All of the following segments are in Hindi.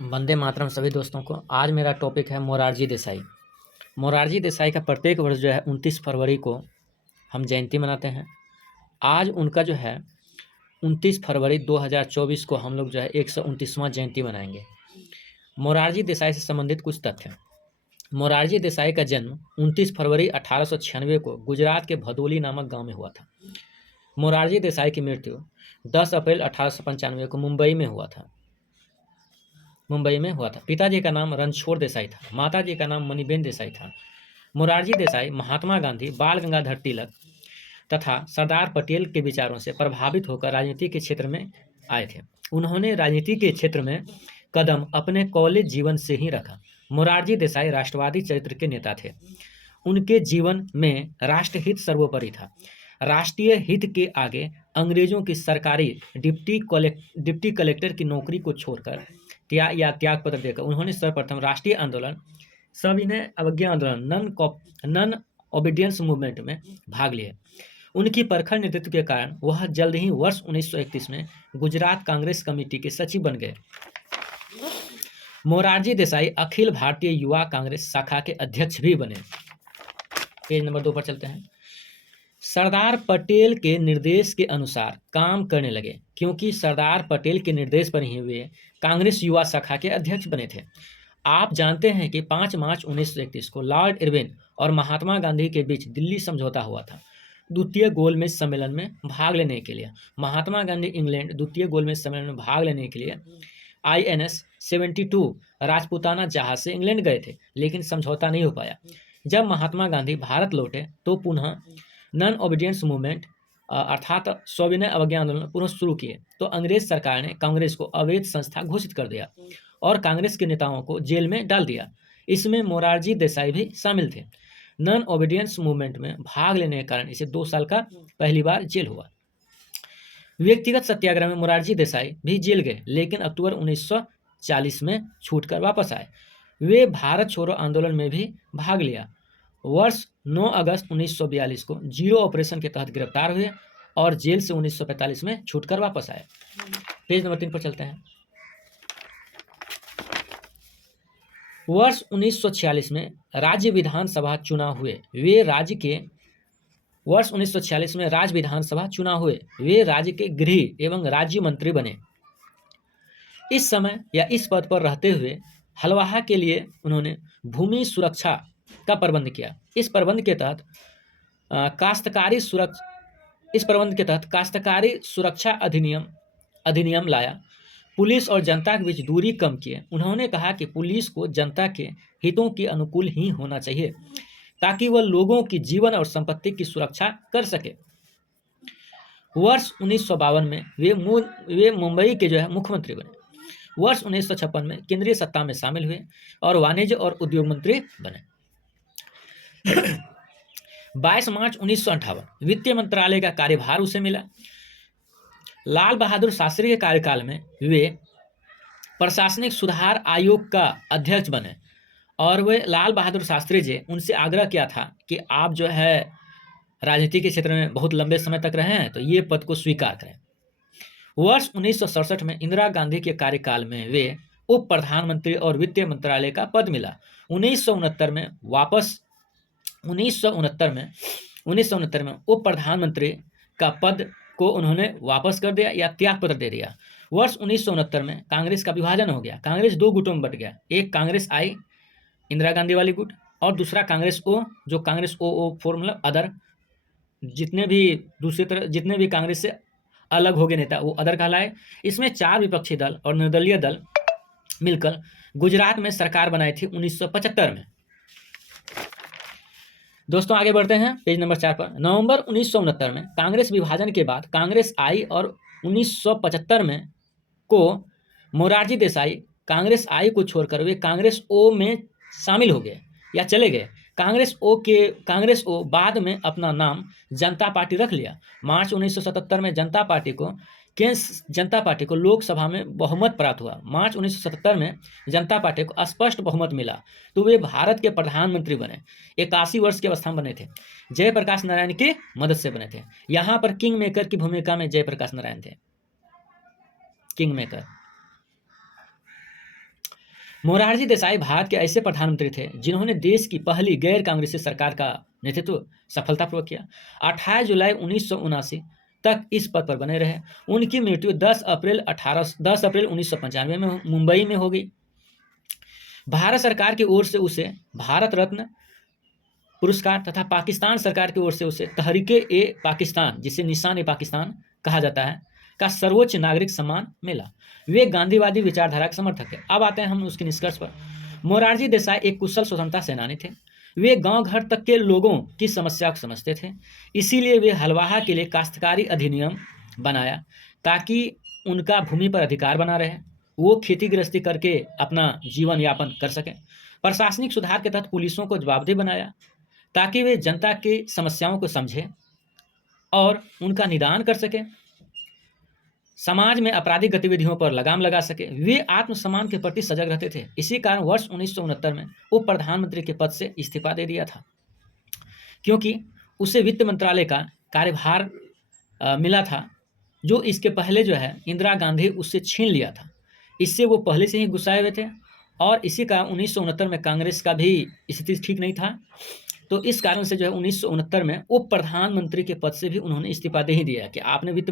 वंदे मातरम सभी दोस्तों को। आज मेरा टॉपिक है मोरारजी देसाई। मोरारजी देसाई का प्रत्येक वर्ष जो है 29 फरवरी को हम जयंती मनाते हैं। आज उनका जो है 29 फरवरी 2024 को हम लोग जो है 129वां जयंती मनाएंगे। मोरारजी देसाई से संबंधित कुछ तथ्य। मोरारजी देसाई का जन्म 29 फरवरी 1896 को गुजरात के भदोली नामक गांव में हुआ था। मोरारजी देसाई की मृत्यु 10 अप्रैल 1895 को मुंबई में हुआ था। पिताजी का नाम रणछोड़ देसाई था। माताजी का नाम मणिबेन देसाई था। मोरारजी देसाई महात्मा गांधी, बाल गंगाधर तिलक तथा सरदार पटेल के विचारों से प्रभावित होकर राजनीति के क्षेत्र में आए थे। उन्होंने राजनीति के क्षेत्र में कदम अपने कॉलेज जीवन से ही रखा। मोरारजी देसाई राष्ट्रवादी चरित्र के नेता थे। उनके जीवन में राष्ट्रहित सर्वोपरि था। राष्ट्रीय हित के आगे अंग्रेजों की सरकारी डिप्टी कलेक्टर की नौकरी को छोड़कर त्याग पत्र देकर उन्होंने सर्वप्रथम राष्ट्रीय आंदोलन सविनय अवज्ञा आंदोलन नन ओबीडियंस मूवमेंट में भाग लिए। उनकी परखड़ नेतृत्व के कारण वह जल्द ही वर्ष 1931 में गुजरात कांग्रेस कमेटी के सचिव बन गए। मोरारजी देसाई अखिल भारतीय युवा कांग्रेस शाखा के अध्यक्ष भी बने। पेज नंबर 2 पर चलते हैं। सरदार पटेल के निर्देश के अनुसार काम करने लगे, क्योंकि सरदार पटेल के निर्देश पर ही वे कांग्रेस युवा शाखा के अध्यक्ष बने थे। आप जानते हैं कि 5 मार्च 1931 को लॉर्ड इरविन और महात्मा गांधी के बीच दिल्ली समझौता हुआ था द्वितीय गोलमेज सम्मेलन में भाग लेने के लिए। महात्मा गांधी इंग्लैंड द्वितीय गोलमेज सम्मेलन में भाग लेने के लिए INS 72 राजपूताना जहाज से इंग्लैंड गए थे, लेकिन समझौता नहीं हो पाया। जब महात्मा गांधी भारत लौटे तो पुनः नॉन ओबीडियंस मूवमेंट अर्थात सविनय अवज्ञा आंदोलन पुनः शुरू किए तो अंग्रेज सरकार ने कांग्रेस को अवैध संस्था घोषित कर दिया और कांग्रेस के नेताओं को जेल में डाल दिया। इसमें मोरारजी देसाई भी शामिल थे। नॉन ओबीडियंस मूवमेंट में भाग लेने के कारण इसे 2 साल का पहली बार जेल हुआ। व्यक्तिगत सत्याग्रह में मोरारजी देसाई भी जेल गए, लेकिन अक्टूबर 1940 में छूटकर वापस आए। वे भारत छोड़ो आंदोलन में भी भाग लिया। वर्ष 9 अगस्त 1942 को जीरो ऑपरेशन के तहत गिरफ्तार हुए और जेल से 1945 में छूटकर वापस आए। पेज नंबर 3 पर चलते हैं। वर्ष 1946 में राज्य विधानसभा चुनाव हुए। वे राज्य के गृह एवं राज्य मंत्री बने। इस समय या इस पद पर रहते हुए हलवाहा के लिए उन्होंने भूमि सुरक्षा का प्रबंध किया। इस प्रबंध के तहत काश्तकारी सुरक्षा अधिनियम लाया। पुलिस और जनता के बीच दूरी कम किए। उन्होंने कहा कि पुलिस को जनता के हितों के अनुकूल ही होना चाहिए, ताकि वह लोगों की जीवन और संपत्ति की सुरक्षा कर सके। वर्ष 1952 में वे मुंबई के जो है मुख्यमंत्री बने। वर्ष 1956 में केंद्रीय सत्ता में शामिल हुए और वाणिज्य और उद्योग मंत्री बने। 22 मार्च 1958 वित्त मंत्रालय का कार्यभार उसे मिला। लाल बहादुर शास्त्री के कार्यकाल में वे प्रशासनिक सुधार आयोग का अध्यक्ष बने और वे लाल बहादुर शास्त्री जी उनसे आग्रह किया था कि आप जो है राजनीति के क्षेत्र में बहुत लंबे समय तक रहे हैं, तो ये पद को स्वीकार करें। वर्ष 1967 में इंदिरा गांधी के कार्यकाल में वे उप प्रधानमंत्री और वित्त मंत्रालय का पद मिला। 1969 में उप प्रधानमंत्री का पद को उन्होंने वापस कर दिया या त्याग पत्र दे दिया। वर्ष 1969 में कांग्रेस का विभाजन हो गया। कांग्रेस 2 गुटों में बट गया। एक कांग्रेस आई इंदिरा गांधी वाली गुट और दूसरा कांग्रेस ओ, जो कांग्रेस ओ मतलब अदर। जितने भी कांग्रेस से अलग हो गए नेता वो अदर कहलाए। इसमें 4 विपक्षी दल और निर्दलीय दल मिलकर गुजरात में सरकार बनाई थी 1975 में। दोस्तों आगे बढ़ते हैं पेज नंबर 4 पर। नवंबर 1969 में कांग्रेस विभाजन के बाद कांग्रेस आई और 1975 में को मोरारजी देसाई कांग्रेस आई को छोड़कर वे कांग्रेस ओ में शामिल हो गए या चले गए। कांग्रेस ओ बाद में अपना नाम जनता पार्टी रख लिया। मार्च 1977 में जनता पार्टी को लोकसभा में बहुमत प्राप्त हुआ। मार्च 1977 में जनता पार्टी को स्पष्ट बहुमत मिला तो वे भारत के प्रधानमंत्री बने। 81 वर्ष की अवस्था में बने थे। जयप्रकाश नारायण की मदद से बने थे। यहाँ पर किंग मेकर की भूमिका में जयप्रकाश नारायण थे। किंग मेकर मोरारजी देसाई भारत के ऐसे प्रधानमंत्री थे जिन्होंने देश की पहली गैर कांग्रेसी सरकार का नेतृत्व सफलतापूर्वक किया। 28 जुलाई 1979 तक इस पद पर बने रहे। उनकी मृत्यु 10 अप्रैल 1995 में मुंबई में हो गई। भारत सरकार की ओर से उसे भारत रत्न पुरस्कार तथा पाकिस्तान सरकार की ओर से उसे तहरीक-ए-पाकिस्तान, जिसे निशान-ए-पाकिस्तान कहा जाता है, का सर्वोच्च नागरिक सम्मान मिला। वे गांधीवादी विचारधारा के समर्थक थे। अब आते हैं हम उसके निष्कर्ष पर। मोरारजी देसाई एक कुशल स्वतंत्रता सेनानी थे। वे गांव घर तक के लोगों की समस्या को समझते थे। इसीलिए वे हलवाहा के लिए काश्तकारी अधिनियम बनाया ताकि उनका भूमि पर अधिकार बना रहे, वो खेती गृहस्थी करके अपना जीवन यापन कर सकें। प्रशासनिक सुधार के तहत पुलिसों को जवाबदेह बनाया ताकि वे जनता की समस्याओं को समझें और उनका निदान कर सकें। समाज में आपराधिक गतिविधियों पर लगाम लगा सके। वे आत्मसम्मान के प्रति सजग रहते थे। इसी कारण वर्ष 1969 में उप प्रधानमंत्री के पद से इस्तीफा दे दिया था, क्योंकि उसे वित्त मंत्रालय का कार्यभार मिला था, जो इसके पहले जो है इंदिरा गांधी उससे छीन लिया था। इससे वो पहले से ही गुस्साए हुए थे और इसी कारण 1969 में कांग्रेस का भी स्थिति ठीक नहीं था। तो इस कारण से जो है 1969 में उप प्रधानमंत्री के पद से भी उन्होंने इस्तीफा दे ही दिया कि आपने वित्त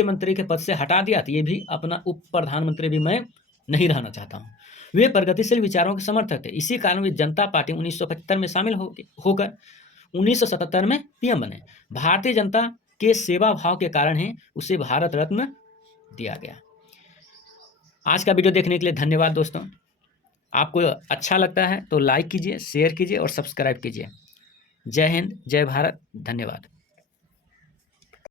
मंत्री के पद से हटा दिया, तो ये भी अपना उप प्रधानमंत्री भी मैं नहीं रहना चाहता हूँ। वे प्रगतिशील विचारों के समर्थक थे। इसी कारण वे जनता पार्टी 1975 में शामिल होकर 1977 में पीएम बने। भारतीय जनता के सेवा भाव के कारण ही उसे भारत रत्न दिया गया। आज का वीडियो देखने के लिए धन्यवाद दोस्तों। आपको अच्छा लगता है तो लाइक कीजिए, शेयर कीजिए और सब्सक्राइब कीजिए। जय हिंद, जय भारत, धन्यवाद।